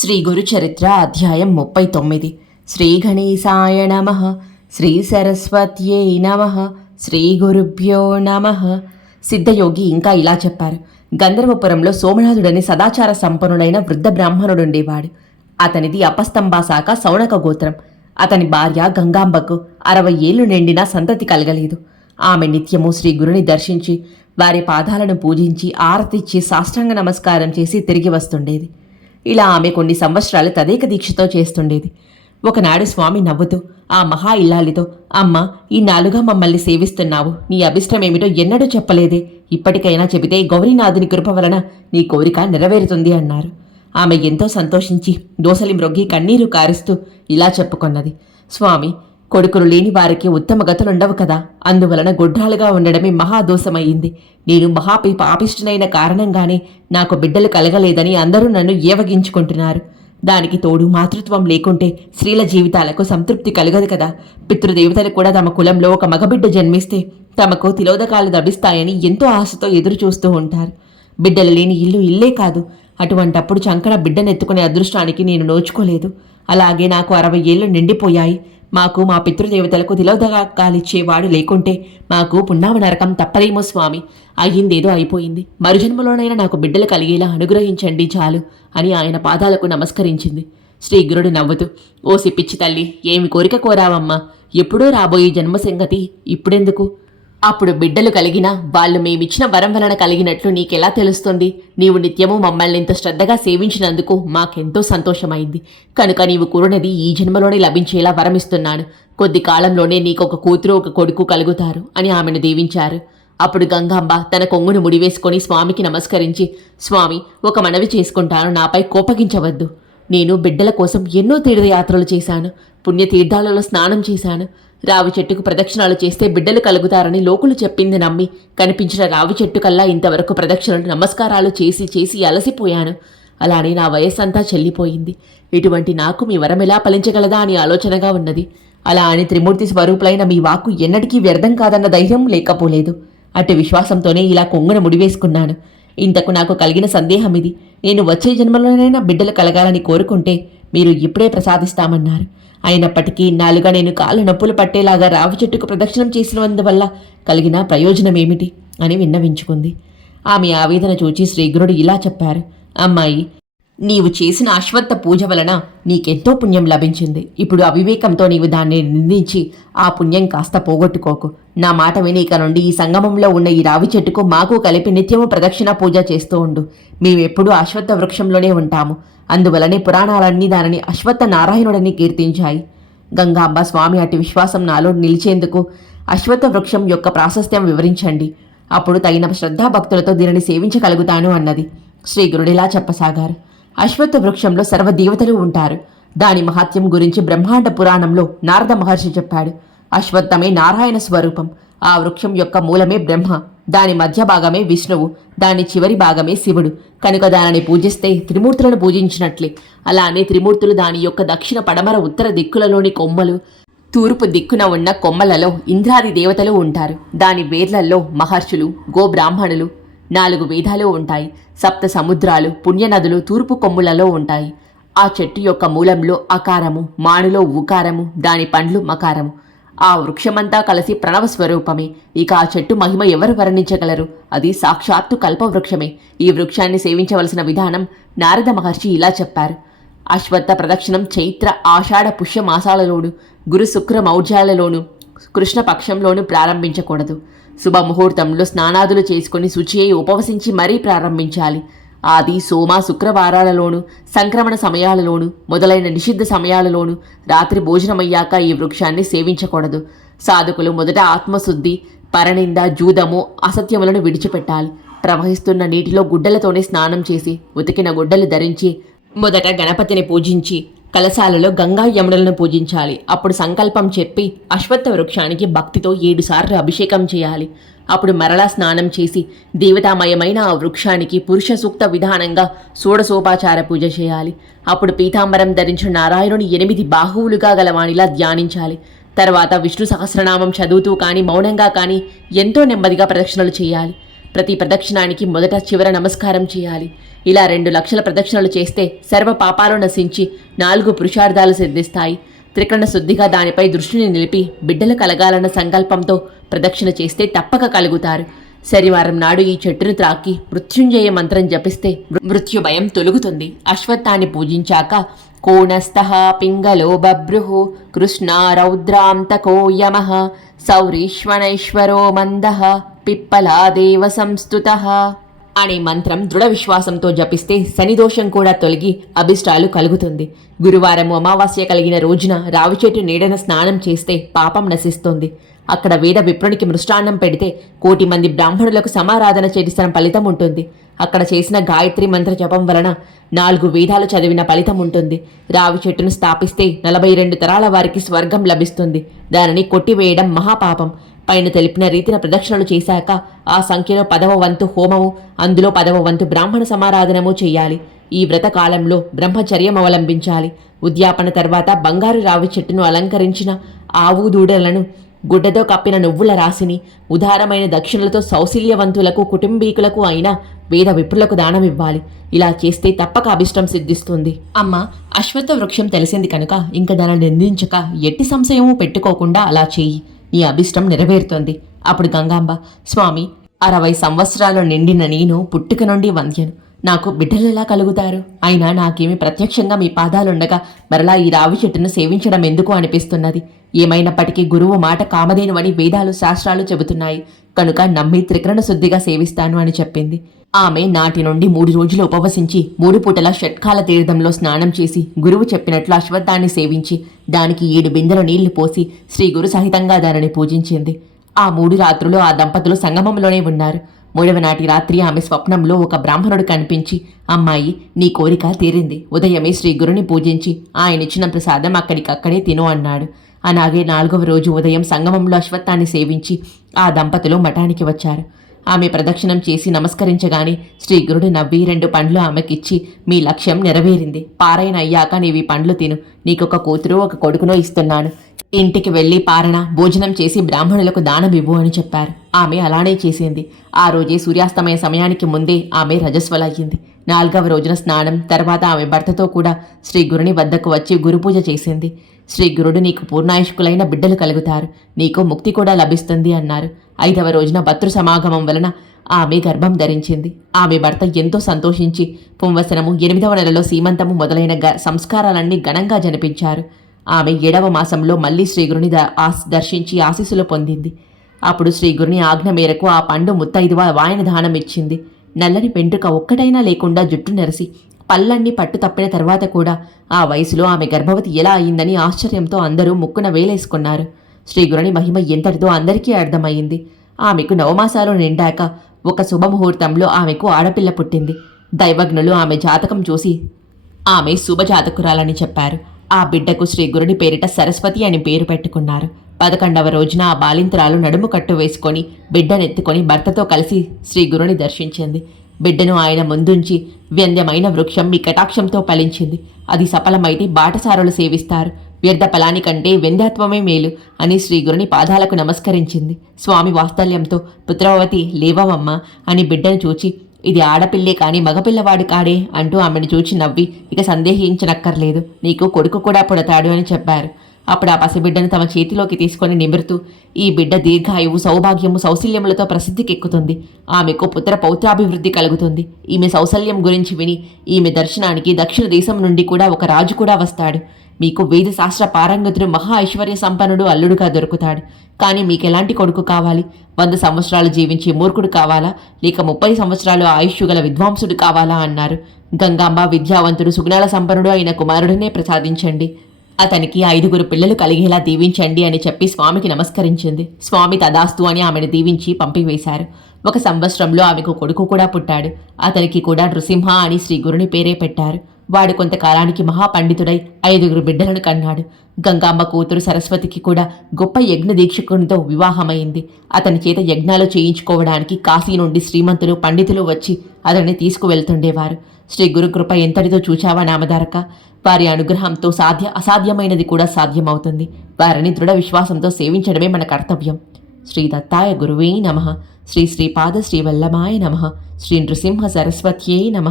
శ్రీ గురుచరిత్ర అధ్యాయం 39. శ్రీ గణేశాయ నమః. శ్రీ సరస్వత్యై నమః. శ్రీ గురుభ్యో నమః. సిద్ధయోగి ఇంకా ఇలా చెప్పారు. గంధర్వపురంలో సోమనాథుడని సదాచార సంపన్నుడైన వృద్ధ బ్రాహ్మణుడుండేవాడు. అతనిది అపస్తంభ శాఖ సౌనక గోత్రం. అతని భార్య గంగాంబకు 60 ఏళ్లు నిండినా సంతతి కలగలేదు. ఆమె నిత్యము శ్రీ గురుని దర్శించి వారి పాదాలను పూజించి ఆరతిచ్చి సాష్టాంగ నమస్కారం చేసి తిరిగి వస్తుండేది. ఇలా ఆమె కొన్ని సంవత్సరాలు తదేక దీక్షతో చేస్తుండేది. ఒకనాడు స్వామి నవ్వుతూ ఆ మహా ఇల్లాలితో, అమ్మ, ఇన్నాళ్ళుగా మమ్మల్ని సేవిస్తున్నావు, నీ అభిష్టమేమిటో ఎన్నడూ చెప్పలేదే, ఇప్పటికైనా చెబితే గౌరీనాథుని కృప వలన నీ కోరిక నెరవేరుతుంది అన్నారు. ఆమె ఎంతో సంతోషించి దోసలి మ్రొగ్గి కన్నీరు కారుస్తూ ఇలా చెప్పుకొన్నది. స్వామి, కొడుకులు లేని వారికి ఉత్తమ గతులుండవు కదా, అందువలన గొడ్రాలుగా ఉండడమే మహాదోషమయ్యింది. నేను పాపిష్టునైన కారణంగానే నాకు బిడ్డలు కలగలేదని అందరూ నన్ను ఏవగించుకుంటున్నారు. దానికి తోడు మాతృత్వం లేకుంటే స్త్రీల జీవితాలకు సంతృప్తి కలగదు కదా. పితృదేవతలు కూడా తమ కులంలో ఒక మగబిడ్డ జన్మిస్తే తమకు తిలోదకాలు లభిస్తాయని ఎంతో ఆశతో ఎదురు చూస్తూ ఉంటారు. బిడ్డలు లేని ఇల్లు ఇల్లే కాదు. అటువంటప్పుడు చంకన బిడ్డనెత్తుకునే అదృష్టానికి నేను నోచుకోలేదు. అలాగే నాకు 60 ఏళ్లు నిండిపోయాయి. మాకు మా పితృదేవతలకు తిలోదకాలిచ్చేవాడు లేకుంటే మాకు పున్నామ నరకం తప్పలేమో స్వామి. అయ్యిందేదో అయిపోయింది. మరుజన్మలోనైనా నాకు బిడ్డలు కలిగేలా అనుగ్రహించండి చాలు అని ఆయన పాదాలకు నమస్కరించింది. శ్రీ గురుడు నవ్వుతూ, ఓసి పిచ్చి తల్లి, ఏమి కోరిక కోరావమ్మా? ఎప్పుడో రాబోయే జన్మ సంగతి ఇప్పుడెందుకు? అప్పుడు బిడ్డలు కలిగినా వాళ్ళు మేమిచ్చిన వరం వలన కలిగినట్లు నీకెలా తెలుస్తుంది? నీవు నిత్యము మమ్మల్ని ఇంత శ్రద్ధగా సేవించినందుకు మాకెంతో సంతోషమైంది. కనుక నీవు కోరినది ఈ జన్మలోనే లభించేలా వరమిస్తున్నాను. కొద్ది కాలంలోనే నీకొక కూతురు ఒక కొడుకు కలుగుతారు అని ఆమెను దీవించారు. అప్పుడు గంగాంబ తన కొంగును ముడివేసుకొని స్వామికి నమస్కరించి, స్వామి, ఒక మనవి చేసుకుంటాను, నాపై కోపగించవద్దు. నేను బిడ్డల కోసం ఎన్నో తీర్థయాత్రలు చేశాను. పుణ్యతీర్థాలలో స్నానం చేశాను. రావి చెట్టుకు ప్రదక్షిణాలు చేస్తే బిడ్డలు కలుగుతారని లోకులు చెప్పింది నమ్మి కనిపించిన రావి చెట్టు కల్లా ఇంతవరకు ప్రదక్షిణలు నమస్కారాలు చేసి చేసి అలసిపోయాను. అలానే నా వయస్సంతా చెల్లిపోయింది. ఇటువంటి నాకు మీ వరం ఎలా ఫలించగలదా అని ఆలోచనగా ఉన్నది. అలా అని త్రిమూర్తి స్వరూపులైన మీ వాక్కు ఎన్నటికీ వ్యర్థం కాదన్న ధైర్యం లేకపోలేదు. అటు విశ్వాసంతోనే ఇలా కొంగున ముడివేసుకున్నాను. ఇంతకు నాకు కలిగిన సందేహం ఇది. నేను వచ్చే జన్మలోనైనా బిడ్డలు కలగాలని కోరుకుంటే మీరు ఇప్పుడే ప్రసాదిస్తామన్నారు. అయినప్పటికీ ఇన్నాళ్ళుగా నేను కాళ్ళు నొప్పులు పట్టేలాగా రావి చెట్టుకు ప్రదక్షిణం చేసినందువల్ల కలిగిన ప్రయోజనమేమిటి అని విన్నవించుకుంది. ఆమె ఆవేదన చూచి శ్రీగురుడు ఇలా చెప్పారు. అమ్మాయి, నీవు చేసిన అశ్వత్థ పూజ వలన నీకెంతో పుణ్యం లభించింది. ఇప్పుడు అవివేకంతో నీవు దాన్ని నిందించి ఆ పుణ్యం కాస్త పోగొట్టుకోకు. నా మాట విని ఇక నుండి ఈ సంగమంలో ఉన్న ఈ రావి చెట్టుకు మాకు కలిపి నిత్యము ప్రదక్షిణ పూజ చేస్తూ ఉండు. మేమెప్పుడూ అశ్వత్థ వృక్షంలోనే ఉంటాము. అందువలనే పురాణాలన్నీ దానిని అశ్వత్థ నారాయణుడని కీర్తించాయి. గంగాంబ, స్వామి అటు విశ్వాసం నాలో నిలిచేందుకు అశ్వత్థ వృక్షం యొక్క ప్రాశస్త్యం వివరించండి. అప్పుడు తగిన శ్రద్ధాభక్తులతో దీనిని సేవించగలుగుతాను అన్నది. శ్రీగురుడిలా చెప్పసాగారు. అశ్వత్థ వృక్షంలో సర్వదేవతలు ఉంటారు. దాని మహాత్యం గురించి బ్రహ్మాండ పురాణంలో నారద మహర్షి చెప్పాడు. అశ్వత్థమే నారాయణ స్వరూపం. ఆ వృక్షం యొక్క మూలమే బ్రహ్మ, దాని మధ్య భాగమే విష్ణువు, దాని చివరి భాగమే శివుడు. కనుక దానిని పూజిస్తే త్రిమూర్తులను పూజించినట్లే. అలానే త్రిమూర్తులు దాని యొక్క దక్షిణ, పడమర, ఉత్తర దిక్కులలోని కొమ్మలు, తూర్పు దిక్కున ఉన్న కొమ్మలలో ఇంద్రాది దేవతలు ఉంటారు. దాని వేర్లల్లో మహర్షులు, గోబ్రాహ్మణులు, 4 వేదాలు ఉంటాయి. 7 సముద్రాలు, పుణ్యనదులు తూర్పు కొమ్ములలో ఉంటాయి. ఆ చెట్టు యొక్క మూలంలో అకారము, మానులో ఉకారము, దాని పండ్లు మకారము. ఆ వృక్షమంతా కలిసి ప్రణవ స్వరూపమే. ఇక ఆ చెట్టు మహిమ ఎవరు వర్ణించగలరు? అది సాక్షాత్తు కల్పవృక్షమే. ఈ వృక్షాన్ని సేవించవలసిన విధానం నారద మహర్షి ఇలా చెప్పారు. అశ్వత్థ ప్రదక్షిణం చైత్ర, ఆషాఢ, పుష్య మాసాలలోను, గురు, శుక్ర మౌఢ్యాలలోను, కృష్ణ పక్షంలోనూ ప్రారంభించకూడదు. శుభముహూర్తంలో స్నానాదులు చేసుకుని శుచి అయి ఉపవసించి మరీ ప్రారంభించాలి. ఆది, సోమ, శుక్రవారాలలోను, సంక్రమణ సమయాలలోను, మొదలైన నిషిద్ధ సమయాలలోను రాత్రి భోజనమయ్యాక ఈ వృక్షాన్ని సేవించకూడదు. సాధకులు మొదట ఆత్మశుద్ధి, పరనింద, జూదము, అసత్యములను విడిచిపెట్టాలి. ప్రవహిస్తున్న నీటిలో గుడ్డలతోనే స్నానం చేసి ఉతికిన గుడ్డలు ధరించి మొదట గణపతిని పూజించి కలశాలలో గంగా యమునులను పూజించాలి. అప్పుడు సంకల్పం చెప్పి అశ్వత్థ వృక్షానికి భక్తితో 7 సార్లు అభిషేకం చేయాలి. అప్పుడు మరలా స్నానం చేసి దేవతామయమైన ఆ వృక్షానికి పురుష సూక్త విధానంగా షోడశోపచార పూజ చేయాలి. అప్పుడు పీతాంబరం ధరించిన నారాయణుని 8 బాహువులుగా గలవానిలా ధ్యానించాలి. తర్వాత విష్ణు సహస్రనామం చదువుతూ కానీ మౌనంగా కానీ ఎంతో నెమ్మదిగా ప్రదక్షిణలు చేయాలి. ప్రతి ప్రదక్షిణానికి మొదట చివర నమస్కారం చేయాలి. ఇలా 2 లక్షల ప్రదక్షిణలు చేస్తే సర్వ పాపాలు నశించి 4 పురుషార్థాలు సిద్ధిస్తాయి. త్రికరణ శుద్ధిగా దానిపై దృష్టిని నిలిపి బిడ్డలు కలగాలన్న సంకల్పంతో ప్రదక్షిణ చేస్తే తప్పక కలుగుతారు. శనివారం నాడు ఈ చెట్టును త్రాకి మృత్యుంజయ మంత్రం జపిస్తే మృత్యు భయం తొలుగుతుంది. అశ్వత్థాన్ని పూజించాక కోణస్థః పింగళో బభ్రుః కృష్ణా రౌద్రాంతకో యమః సౌరీశ్వనైశ్వరో మందః పిప్పలాదేవ సంస్తుతః అనే మంత్రం దృఢ విశ్వాసంతో జపిస్తే శనిదోషం కూడా తొలగి అభిష్టాలు కలుగుతుంది. గురువారం అమావాస్య కలిగిన రోజున రావి చెట్టు నీడన స్నానం చేస్తే పాపం నశిస్తుంది. అక్కడ వేద విప్రునికి మృష్టాన్నం పెడితే 1,000,000 మంది బ్రాహ్మణులకు సమారాధన చేసిన ఫలితం ఉంటుంది. అక్కడ చేసిన గాయత్రి మంత్ర జపం వలన 4 వేదాలు చదివిన ఫలితం ఉంటుంది. రావి చెట్టును స్థాపిస్తే 42 తరాల వారికి స్వర్గం లభిస్తుంది. దానిని కొట్టివేయడం మహాపాపం. పైన తెలిపిన రీతిన ప్రదక్షిణలు చేశాక ఆ సంఖ్యలో 10వ వంతు హోమము, అందులో 10వ వంతు బ్రాహ్మణ సమారాధనము చేయాలి. ఈ వ్రత కాలంలో బ్రహ్మచర్యం అవలంబించాలి. ఉద్యాపన తర్వాత బంగారు రావి చెట్టును అలంకరించిన ఆవు దూడలను, గుడ్డతో కప్పిన నువ్వుల రాశిని, ఉదారమైన దక్షిణలతో సౌశల్యవంతులకు కుటుంబీకులకు అయిన వేద విప్రులకు దానమివ్వాలి. ఇలా చేస్తే తప్పక అభిష్టం సిద్ధిస్తుంది. అమ్మ, అశ్వత్థ వృక్షం తెలిసింది కనుక ఇంక దానిని నిందించక ఎట్టి సంశయము పెట్టుకోకుండా అలా చేయి. నీ అభిష్టం నెరవేరుతోంది. అప్పుడు గంగాంబ, స్వామి, 60 సంవత్సరాలు నిండిన నేను పుట్టుక నుండి వంద్యను. నాకు బిడ్డలెలా కలుగుతారు? అయినా నాకేమి ప్రత్యక్షంగా మీ పాదాలుండగా మరలా ఈ రావి చెట్టును సేవించడం ఎందుకు అనిపిస్తున్నది. ఏమైనప్పటికీ గురువు మాట కామధేను అని వేదాలు శాస్త్రాలు చెబుతున్నాయి కనుక నమ్మి త్రికరణ శుద్ధిగా సేవిస్తాను అని చెప్పింది. ఆమె నాటి నుండి 3 రోజులు ఉపవసించి 3 పూటల షట్కాల తీర్థంలో స్నానం చేసి గురువు చెప్పినట్లు అశ్వత్థాన్ని సేవించి దానికి 7 బిందెల నీళ్లు పోసి శ్రీ గురు సహితంగా దానిని పూజించింది. ఆ 3 రాత్రులు ఆ దంపతులు సంగమంలోనే ఉన్నారు. 3వ నాటి రాత్రి ఆమె స్వప్నంలో ఒక బ్రాహ్మణుడు కనిపించి, అమ్మాయి, నీ కోరిక తీరింది. ఉదయమే శ్రీ గురుని పూజించి ఆయనిచ్చిన ప్రసాదం అక్కడికక్కడే తిను అన్నాడు. అలాగే 4వ రోజు ఉదయం సంగమంలో అశ్వత్థాన్ని సేవించి ఆ దంపతులు మఠానికి వచ్చారు. ఆమె ప్రదక్షిణం చేసి నమస్కరించగానే శ్రీగురుడు నవ్వి 2 పండ్లు ఆమెకిచ్చి, మీ లక్ష్యం నెరవేరింది. పారాయణ అయ్యాక నీవి పండ్లు తిను. నీకొక కూతురు ఒక కొడుకునో ఇస్తున్నాను. ఇంటికి వెళ్లి పారణ భోజనం చేసి బ్రాహ్మణులకు దానమివ్వు అని చెప్పారు. ఆమె అలానే చేసింది. ఆ రోజే సూర్యాస్తమయ సమయానికి ముందే ఆమె రజస్వలయ్యింది. 4వ రోజున స్నానం తర్వాత ఆమె భర్తతో కూడా శ్రీ గురుని వద్దకు వచ్చి గురుపూజ చేసింది. శ్రీ గురుడు నీకు పూర్ణాయుష్కులైన బిడ్డలు కలుగుతారు, నీకు ముక్తి కూడా లభిస్తుంది అన్నారు. 5వ రోజున భర్తృ సమాగమం వలన ఆమె గర్భం ధరించింది. ఆమె భర్త ఎంతో సంతోషించి పుంవసనము, 8వ నెలలో సీమంతము మొదలైన దర్శించారు. ఘనంగా జరిపించారు. ఆమె 7వ మాసంలో మళ్లీ శ్రీగురుని దర్శించి ఆశీస్సులు పొందింది. అప్పుడు శ్రీగురుని ఆజ్ఞ మేరకు ఆ పండు ముత్తైదువ వాయన దానం ఇచ్చింది. నల్లని వెంట్రుక ఒక్కటైనా లేకుండా జుట్టు నెరసి పళ్ళన్నీ పట్టు తప్పిన తర్వాత కూడా ఆ వయసులో ఆమె గర్భవతి ఎలా అయిందని ఆశ్చర్యంతో అందరూ ముక్కున వేలేసుకున్నారు. శ్రీగురుని మహిమ ఎంతటిదో అందరికీ అర్థమయ్యింది. ఆమెకు 9 మాసాలు నిండాక ఒక శుభముహూర్తంలో ఆమెకు ఆడపిల్ల పుట్టింది. దైవజ్ఞులు ఆమె జాతకం చూసి ఆమె శుభజాతకురాలని చెప్పారు. ఆ బిడ్డకు శ్రీగురుని పేరిట సరస్వతి అని పేరు పెట్టుకున్నారు. 11వ రోజున ఆ బాలింతరాలు నడుము కట్టు వేసుకొని బిడ్డనెత్తుకొని భర్తతో కలిసి శ్రీగురుని దర్శించింది. బిడ్డను ఆయన ముందుంచి, వ్యంద్యమైన వృక్షం మీ కటాక్షంతో ఫలించింది. అది సఫలమైతే బాటసారులు సేవిస్తారు. వ్యర్థ ఫలానికంటే వ్యంధ్యత్వమే మేలు అని శ్రీగురుని పాదాలకు నమస్కరించింది. స్వామి వాత్సల్యంతో, పుత్రవతి లేవవమ్మ అని బిడ్డను చూచి, ఇది ఆడపిల్లే కాని మగపిల్లవాడు కాడే అంటూ ఆమెను చూచి నవ్వి, ఇక సందేహించనక్కర్లేదు, నీకు కొడుకు కూడా పుడతాడు అని చెప్పారు. అప్పుడు ఆ పసిబిడ్డను తమ చేతిలోకి తీసుకొని నిమురుతూ, ఈ బిడ్డ దీర్ఘాయువు, సౌభాగ్యము, సౌశల్యములతో ప్రసిద్ధికెక్కుతుంది. ఆమెకు పుత్ర పౌత్రాభివృద్ధి కలుగుతుంది. ఈమె సౌశల్యం గురించి విని ఈమె దర్శనానికి దక్షిణ దేశం నుండి కూడా ఒక రాజు కూడా వస్తాడు. మీకు వేద శాస్త్ర పారంగతుడు, మహా ఐశ్వర్య సంపన్నుడు అల్లుడుగా దొరుకుతాడు. కానీ మీకెలాంటి కొడుకు కావాలి? 100 సంవత్సరాలు జీవించే మూర్ఖుడు కావాలా, లేక 30 సంవత్సరాలు ఆయుష్షు గల విద్వాంసుడు కావాలా అన్నారు. గంగాంబ విద్యావంతుడు, సుగుణాల సంపన్నుడు అయిన కుమారుడినే ప్రసాదించండి. అతనికి 5 పిల్లలు కలిగేలా దీవించండి అని చెప్పి స్వామికి నమస్కరించింది. స్వామి తదాస్తు అని ఆమెను దీవించి పంపివేశారు. 1 సంవత్సరంలో ఆమెకు కొడుకు కూడా పుట్టాడు. అతనికి కూడా నృసింహ అని శ్రీ గురుని పేరే పెట్టారు. వాడు కొంతకాలానికి మహాపండితుడై 5 బిడ్డలను కన్నాడు. గంగాంబ కూతురు సరస్వతికి కూడా గొప్ప యజ్ఞ దీక్షకునితో వివాహమైంది. అతని చేత యజ్ఞాలు చేయించుకోవడానికి కాశీ నుండి శ్రీమంతులు, పండితులు వచ్చి అతన్ని తీసుకువెళ్తుండేవారు. శ్రీ గురుకృప ఎంతటితో చూచావా నామధారక. వారి అనుగ్రహంతో అసాధ్యమైనది కూడా సాధ్యమవుతుంది. వారిని దృఢ విశ్వాసంతో సేవించడమే మన కర్తవ్యం. శ్రీ దత్తాయ గురువే నమ. శ్రీ శ్రీపాద శ్రీవల్లభాయ నమ. శ్రీ నృసింహ సరస్వత్యై నమ.